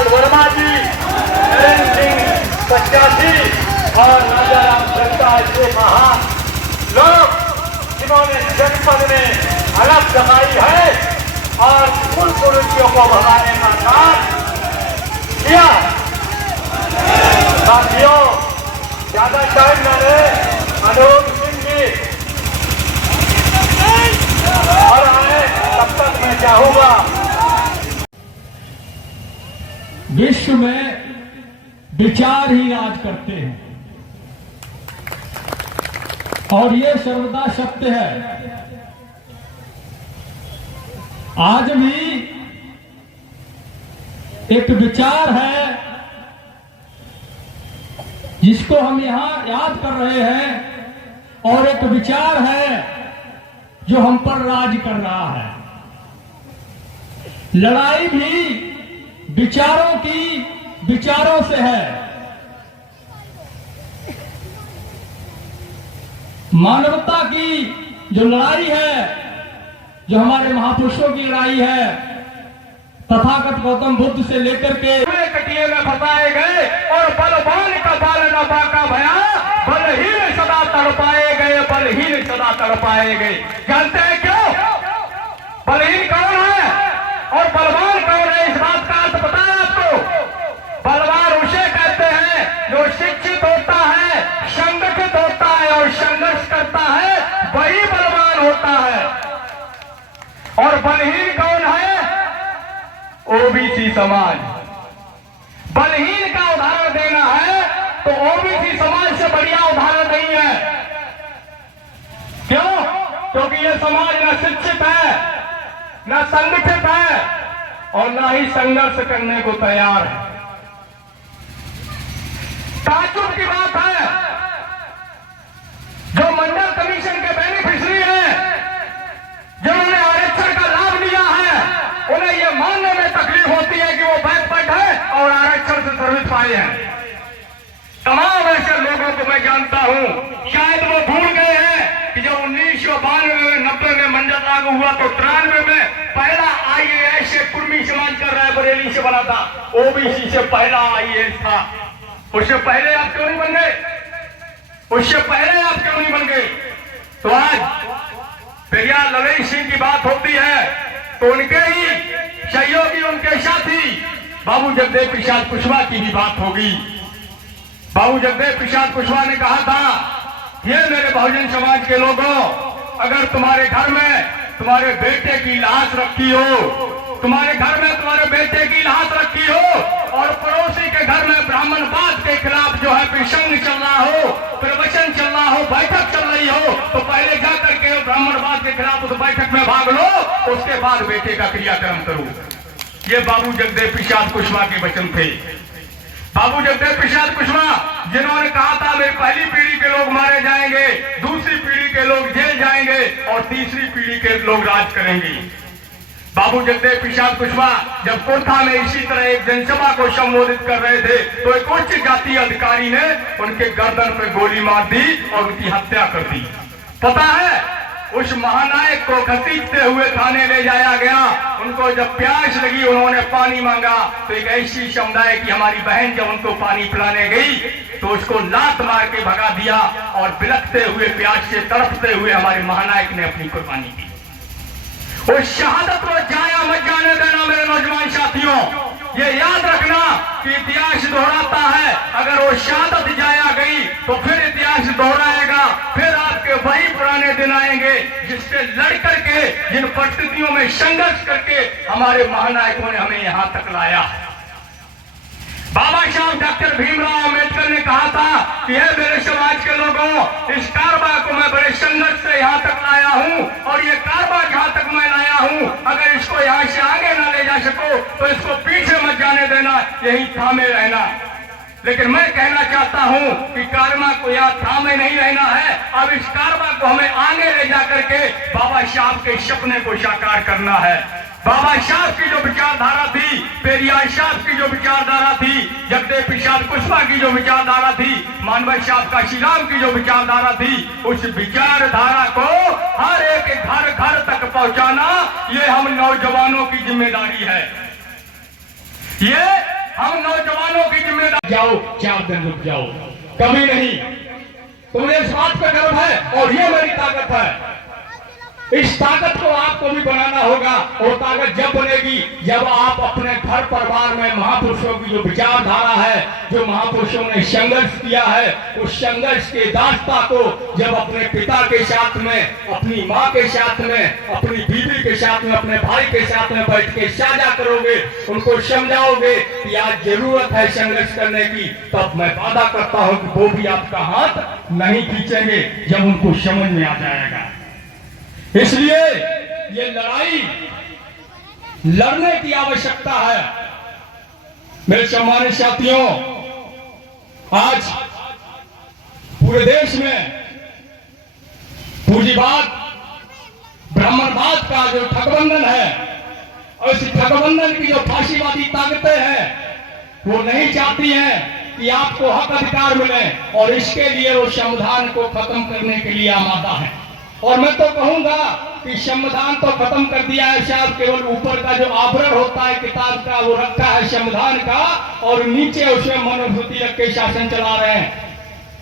गोपाल वर्मा जी, नरेंद्र सिंह पचासी और राजाराम शर्मा ऐसे महान लोग जिन्होंने जनपद में अलग जमाई है और कुल कुरीतियों को भगाने का काम किया। साथियों, ज्यादा टाइम न ले, अनुरोध सिंह जी और आए, तब तक मैं चाहूंगा। विश्व में विचार ही राज करते हैं और ये सर्वदा सत्य है। आज भी एक विचार है जिसको हम यहां याद कर रहे हैं और एक विचार है जो हम पर राज कर रहा है। लड़ाई भी विचारों से है। मानवता की जो लड़ाई है, जो हमारे महापुरुषों की लड़ाई है, तथागत गौतम बुद्ध से लेकर के कटिए में फंसाए गए और बलवान का बाल न बाका भया, बलहीन सदा तड़पाए गए, बलहीन सदा तड़पाए गए। जानते हैं क्यों? बलहीन कौन है और बलवान कौन है, इस बात का अर्थ पता है आपको? बलवान उसे कहते हैं जो शिक्षित होता है, संगठित होता है और संघर्ष करता है, वही बलवान होता है। और बलहीन कौन है? ओबीसी समाज। बलहीन का उदाहरण देना है तो ओबीसी समाज से बढ़िया उदाहरण नहीं है। क्यों? क्योंकि यह समाज न शिक्षित है, न संगठित है और न ही संघर्ष करने को तैयार है। ताज्जुब की बात है, जो मंडल कमीशन के बेनिफिशियरी हैं, जिन्होंने आरक्षण का लाभ लिया है, उन्हें यह मानने में तकलीफ होती है कि वो बैकवर्ड है और आरक्षण से सर्विस पाए हैं। तमाम ऐसे लोगों को मैं जानता हूं, शायद वो भूल गए हैं कि जब 1992 में 90 में मंडल लागू हुआ तो 93 में पहला आईएएस से कुर्मी समाज का रायबरेली से बना था। ओबीसी से पहला आईएएस था। उससे पहले आप क्यों नहीं बन गए? उससे पहले आप क्यों नहीं बन गए? तो आज पेरियार ललन सिंह की बात होती है तो उनके ही सहयोगी, उनके साथी बाबू जगदेव प्रसाद कुशवाहा की भी बात होगी। बाबू जगदेव प्रसाद कुशवाहा ने कहा था, ये मेरे बहुजन समाज के लोगों, अगर तुम्हारे घर में तुम्हारे बेटे की लाश रखी हो, तुम्हारे घर में तुम्हारे बेटे की लाश रखी हो और पड़ोसी के घर में ब्राह्मणवाद के खिलाफ जो है प्रसंग चल रहा हो, प्रवचन चल रहा हो, बैठक चल रही हो, तो पहले जाकर के ब्राह्मणवाद के खिलाफ उस बैठक में भाग लो, उसके बाद बेटे का क्रियाक्रम करो। ये बाबू जगदेव प्रसाद कुशवाहा के वचन थे। बाबू जगदेव प्रसाद कुशवाहा जिन्होंने कहा था मेरी पहली पीढ़ी के लोग मारे जाएंगे, दूसरी पीढ़ी के लोग जेल जाएंगे और तीसरी पीढ़ी के लोग राज करेंगे। बाबू जगदेव प्रसाद कुशवाहा जब कोटा में इसी तरह एक जनसभा को संबोधित कर रहे थे तो एक उच्च जातीय अधिकारी ने उनके गर्दन पर गोली मार दी और उनकी हत्या कर दी। पता है, उस महानायक को घसीटते हुए थाने ले जाया गया। उनको जब प्यास लगी, उन्होंने पानी मांगा तो एक ऐसी समुदाय की हमारी बहन जब उनको पानी पिलाने गई तो उसको लात मार के भगा दिया और बिलखते हुए, प्यास से तड़पते हुए हमारे महानायक ने अपनी कुर्बानी दी। उस शहादत को जाया मत जाने देना मेरे नौजवान साथियों। ये याद रखना कि इतिहास दोहराता है। अगर वो शहादत जाया गई तो फिर इतिहास दोहराएगा, फिर आपके वही पुराने दिन आएंगे जिससे लड़ करके, जिन परिस्थितियों में संघर्ष करके हमारे महानायकों ने हमें यहां तक लाया। बाबा साहब डॉक्टर भीमराव अम्बेडकर ने कहा था कि हे मेरे समाज के लोगों, इस कारबा को मैं बड़े संघर्ष से यहाँ तक लाया हूँ और ये कारबा जहाँ तक मैं लाया हूँ, अगर इसको यहाँ से आगे ना ले जा सको तो इसको पीछे मत जाने देना, यही थामे रहना। लेकिन मैं कहना चाहता हूँ कि कारबा को यहाँ थामे नहीं रहना है, अब इस कारबा को हमें आगे ले जा करके बाबा साहब के सपने को साकार करना है। बाबा साहब की जो विचारधारा थी, पेरियार साहब की जो विचारधारा थी, जगदेव प्रसाद कुशवाहा की जो विचारधारा थी, मानवत साहब काशीराम की जो विचारधारा थी, उस विचारधारा को हर एक घर घर तक पहुंचाना ये हम नौजवानों की जिम्मेदारी है। ये हम नौजवानों की जिम्मेदारी जाओ 4 दिन रुक जाओ, कभी नहीं। तुम्हें इस बात पे गर्व है और ये मेरी ताकत है। इस ताकत को आपको भी बनाना होगा। और ताकत जब बनेगी जब आप अपने घर परिवार में महापुरुषों की जो विचारधारा है, जो महापुरुषों ने संघर्ष किया है, उस संघर्ष के दास्ता को जब अपने पिता के साथ में, अपनी माँ के साथ में, अपनी बीवी के साथ में, अपने भाई के साथ में बैठ के साझा करोगे, उनको समझाओगे कि आज जरूरत है संघर्ष करने की, तब मैं वादा करता हूं कि वो भी आपका हाथ नहीं खींचेंगे जब उनको समझ में आ जाएगा। इसलिए ये लड़ाई लड़ने की आवश्यकता है। मेरे सम्मानित साथियों, आज पूरे देश में पूंजीवाद, ब्राह्मणवाद का जो ठगबंधन है और इस ठगबंधन की जो फांसीवादी ताकतें हैं, वो नहीं चाहती हैं कि आपको हक अधिकार मिले, और इसके लिए वो संविधान को खत्म करने के लिए आमादा है। और मैं तो कहूंगा कि संविधान तो खत्म कर दिया है साहब, केवल ऊपर का जो आवरण होता है किताब का वो रखा है संविधान का, और नीचे उसमें मनुस्मृति रख के शासन चला रहे हैं।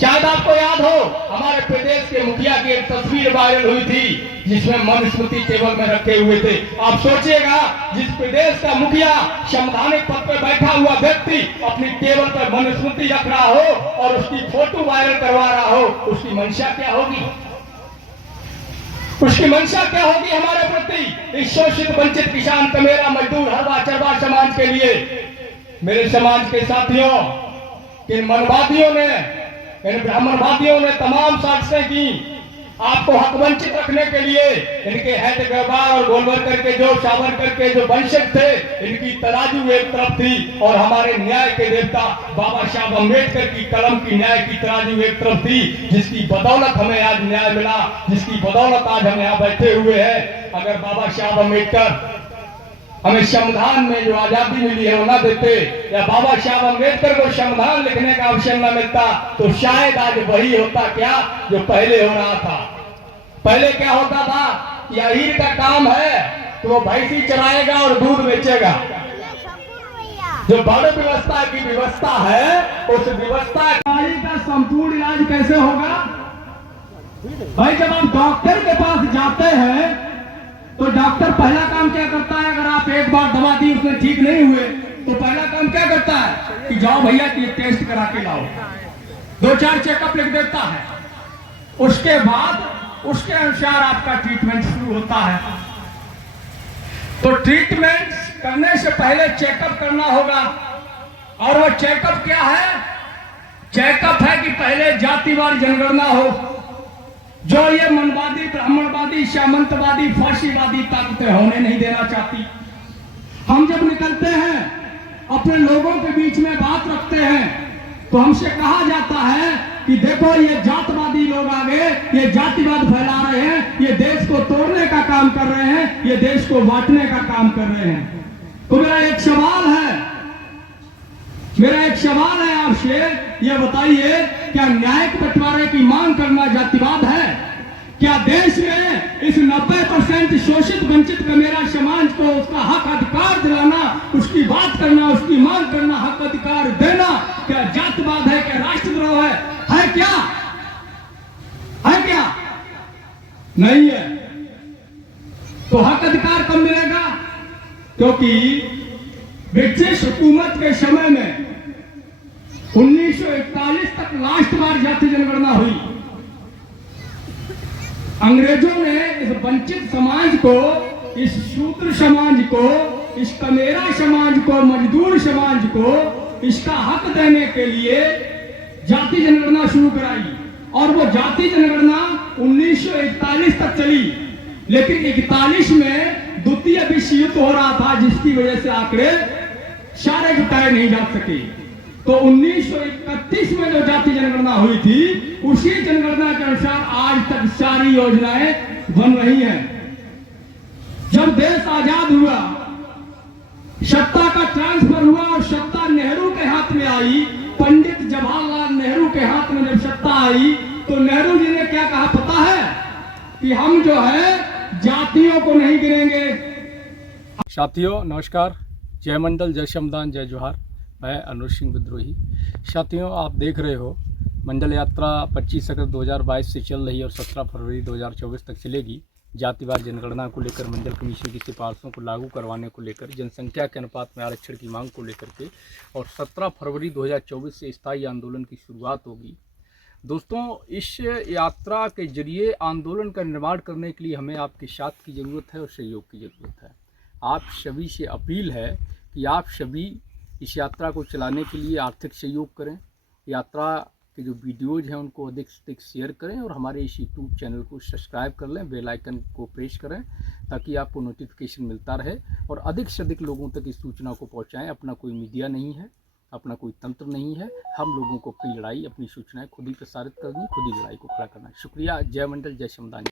शायद आपको याद हो, हमारे प्रदेश के मुखिया की एक तस्वीर वायरल हुई थी जिसमें मनुस्मृति टेबल में रखे हुए थे। आप सोचिएगा, जिस प्रदेश का मुखिया संवैधानिक पद पर बैठा हुआ व्यक्ति अपनी टेबल पर मनुस्मृति रख रहा हो और उसकी फोटो वायरल करवा रहा हो, उसकी मंशा क्या होगी? उसकी मंशा क्या होगी हमारे प्रति? इस शोषित वंचित किसान, कमेरा, मजदूर, हरवा चरवा समाज के लिए। मेरे समाज के साथियों, इन मनवादियों ने, इन ब्राह्मणवादियों ने तमाम साजिशें की आपको हक वंचित रखने के लिए। इनके हेड गवार और गोलवलकर के जो सावरकर के जो वंशज थे, इनकी तराजू एक तरफ थी और हमारे न्याय के देवता बाबा साहब अम्बेडकर की कलम की न्याय की तराजू एक तरफ थी, जिसकी बदौलत हमें आज न्याय मिला, जिसकी बदौलत आज हम यहाँ बैठे हुए हैं। अगर बाबा साहब अम्बेडकर हमें संविधान में जो आजादी मिली है वो न देते, या बाबा साहब अम्बेडकर को संविधान लिखने का अवसर न मिलता, तो शायद आज वही होता क्या जो पहले हो रहा था। पहले क्या होता था, यही का काम है तो वो भैंसी चराएगा और दूध बेचेगा। जो बड़ व्यवस्था की व्यवस्था है, उस व्यवस्था का संपूर्ण इलाज कैसे होगा? भाई, जब आप डॉक्टर के पास जाते हैं तो डॉक्टर पहला काम क्या करता है? अगर आप एक बार दवा दी उसमें ठीक नहीं हुए तो पहला काम क्या करता है कि जाओ भैया टेस्ट करा के लाओ, 2-4 चेकअप लिख देता है। उसके बाद उसके अनुसार आपका ट्रीटमेंट शुरू होता है। तो ट्रीटमेंट करने से पहले चेकअप करना होगा, और वो चेकअप क्या है? चेकअप है कि पहले जातिवार जनगणना हो, जो ये मनवादी, ब्राह्मणवादी, सामंतवादी, फांसीवादी ताकतें होने नहीं देना चाहती। हम जब निकलते हैं, अपने लोगों के बीच में बात रखते हैं, तो हमसे कहा जाता है कि देखो ये जातवादी लोग आ गए, ये जातिवाद फैला रहे हैं, ये देश को तोड़ने का काम कर रहे हैं, ये देश को बांटने का काम कर रहे हैं। तो मेरा एक सवाल है आपसे, ये बताइए, क्या न्यायिक बंटवारे की मांग करना जातिवाद है? क्या देश में इस 90% शोषित वंचित कमेरा समाज को उसका हक अधिकार दिलाना, उसकी बात करना, उसकी मांग करना, हक अधिकार देना क्या जातिवाद है? क्या राष्ट्रद्रोह है? क्या है? क्या नहीं है? तो हक अधिकार कब मिलेगा? क्योंकि ब्रिटिश हुकूमत के समय में 1941 तक लास्ट बार जाति जनगणना हुई। अंग्रेजों ने इस वंचित समाज को, इस शूद्र समाज को, इस कमेरा समाज को, मजदूर समाज को इसका हक देने के लिए जाति जनगणना शुरू कराई, और वो जाति जनगणना 1941 तक चली। लेकिन 41 में द्वितीय विश्व युद्ध हो रहा था, जिसकी वजह से आंकड़े सारे जुटाए नहीं जा सके। तो 1931 में जो जाति जनगणना हुई थी, उसी जनगणना के अनुसार आज तक सारी योजनाएं बन रही हैं। जब देश आजाद हुआ, सत्ता का ट्रांसफर हुआ और सत्ता नेहरू के हाथ में आई, पंडित जवाहरलाल नेहरू के हाथ में जब सत्ता आई, तो नेहरू जी ने क्या कहा पता है? कि हम जो है जातियों को नहीं गिनेंगे। साथियों नमस्कार, जय मंडल, जय श्रमदान, जय जोहार। मैं अनुज सिंह विद्रोही। साथियों, आप देख रहे हो मंडल यात्रा 25 अगस्त 2022 से चल रही है और 17 फरवरी 2024 तक चलेगी। जातिवार जनगणना को लेकर, मंडल कमीशन की सिफारिशों को लागू करवाने को लेकर, जनसंख्या के अनुपात में आरक्षण की मांग को लेकर के, और 17 फरवरी 2024 से स्थायी आंदोलन की शुरुआत होगी। दोस्तों, इस यात्रा के जरिए आंदोलन का निर्माण करने के लिए हमें आपके साथ की ज़रूरत है और सहयोग की ज़रूरत है। आप सभी से अपील है कि आप सभी इस यात्रा को चलाने के लिए आर्थिक सहयोग करें। यात्रा के जो वीडियोज़ हैं उनको अधिक से अधिक शेयर करें और हमारे इस यूट्यूब चैनल को सब्सक्राइब कर लें, बेल आइकन को प्रेस करें ताकि आपको नोटिफिकेशन मिलता रहे और अधिक से अधिक लोगों तक इस सूचना को पहुंचाएं। अपना कोई मीडिया नहीं है, अपना कोई तंत्र नहीं है। हम लोगों को अपनी लड़ाई, अपनी सूचनाएं खुद ही प्रसारित करनी, खुद ही लड़ाई को खड़ा करना है। शुक्रिया। जय मंडल, जय श्रमदान।